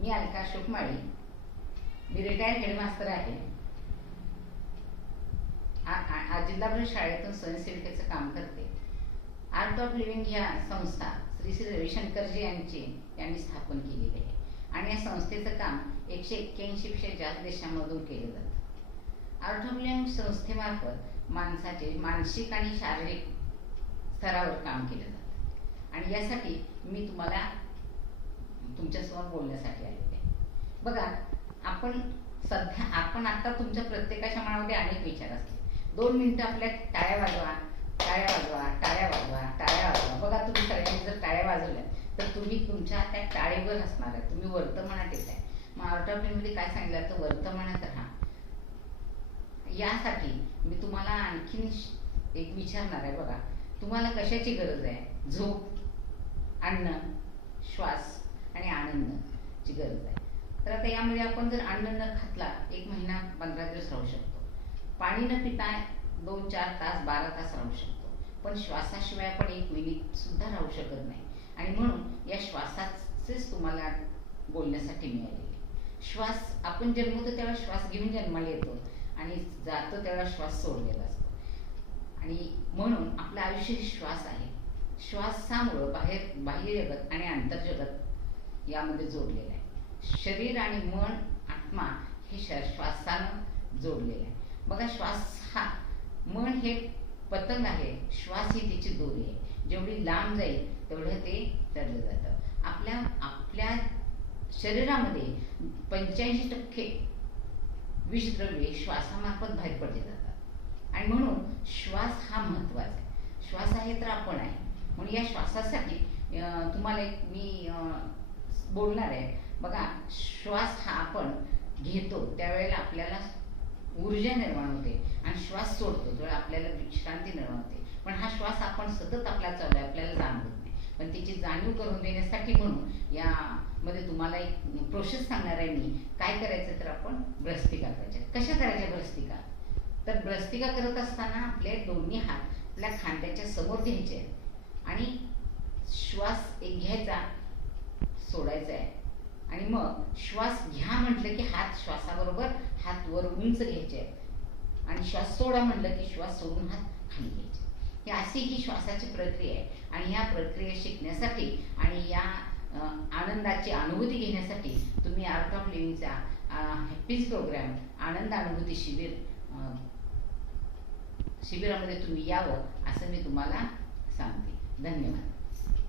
मी अलका शुकमाळी, मी retired headmaster आहे. जिल्हा परिषद शाळेतून स्वयंसेविकेचं काम करते. आर्ट ऑफ लिव्हिंग ह्या संस्था श्री श्री रविशंकरजी यांनी स्थापन केलेली आहे आणि या संस्थेचं काम 181 पेक्षा जास्त देशांमधून केलं जातं. आर्ट ऑफ लिव्हिंग संस्थेमार्फत माणसाचे मानसिक आणि शारीरिक स्तरावर काम केलं जातं आणि यासाठी मी तुम्हाला तुमच्यासमोर बोलण्यासाठी आलेले आहे. बघा, आपण आता तुमच्या प्रत्येकाच्या मनामध्ये अनेक विचार असतील. 2 मिनिटं आपल्या टाळ्या वाजवा, टाळ्या वाजवा, टाळ्या वाजवा, टाळ्या वाजवा. बघा, तुम्ही सगळ्यांनी जर टाळ्या वाजवल्या तर तुम्ही तुमच्या त्या टाळेवर असणार आहे, तुम्ही वर्तमानात येत आहे. मग आर्ट ऑफ लिव्हिंगमध्ये काय सांगितलं तर वर्तमानात राहा. यासाठी मी तुम्हाला आणखीन एक विचारणार आहे. बघा, तुम्हाला कशाची गरज आहे? झोप, अन्न, श्वास आणि आनंदची गरज आहे. तर आता यामध्ये आपण जर अन्न न खातला 1 महिना 15 दिवस राहू शकतो. पाणी न पिता 2-4 तास 12 तास राहू शकतो. पण श्वासाशिवाय आपण 1 मिनिट सुद्धा राहू शकत नाही. आणि म्हणून या श्वासाचेच तुम्हाला बोलण्यासाठी मिळालेले. श्वास, आपण जन्मतो तेव्हा श्वास घेऊन जन्माला येतो आणि जातो तेव्हा श्वास सोडलेला असतो. आणि म्हणून आपलं आयुष्य श्वास आहे. श्वासामुळं बाह्य जगत आणि आंतरजगत यामध्ये जोडलेलं आहे. शरीर आणि मन, आत्मा हे श्वासानं जोडलेलं आहे. बघा, श्वास हा, मन हे पतंग आहे, श्वास ही तिची दोरी आहे. जेवढी लांब जाईल तेवढं ते चढलं जातं. आपल्या शरीरामध्ये 85% विषद्रव्ये श्वासामार्फत बाहेर पडली जातात आणि म्हणून श्वास हा महत्त्वाचा आहे. श्वास आहे तर आपण आहे. म्हणून या श्वासासाठी तुम्हाला एक मी बोलणार आहे. बघा, श्वास हा आपण घेतो त्यावेळेला आपल्याला ऊर्जा निर्माण होते आणि श्वास सोडतो त्यावेळेला आपल्याला विश्रांती निर्माण होते. पण हा श्वास आपण सतत आपला चालू आहे, आपल्याला जाणवत नाही. पण त्याची जाणीव करून देण्यासाठी म्हणून यामध्ये तुम्हाला एक प्रोसेस सांगणार आहे मी. काय करायचं तर आपण भ्रस्तिका करायच्या. कशा करायच्या भ्रस्तिका? तर भ्रस्तिका करत असताना आपले दोन्ही हात आपल्या खांद्याच्या समोर घ्यायचे आणि श्वास एक घ्यायचा, सोडायचा आहे आणि मग श्वास घ्या म्हटलं की हात श्वासाबरोबर हात वर उंच घ्यायचे आहेत आणि श्वास सोडा म्हटलं की श्वास सोडून हात खाली घ्यायचे. ही अशी ही श्वासाची प्रक्रिया आहे. आणि या प्रक्रिया शिकण्यासाठी आणि या आनंदाची अनुभूती घेण्यासाठी तुम्ही आर्ट ऑफ लिव्हिंगचा हॅपीज प्रोग्राम आनंद अनुभूती शिबिरामध्ये तुम्ही यावं असं मी तुम्हाला सांगते. धन्यवाद.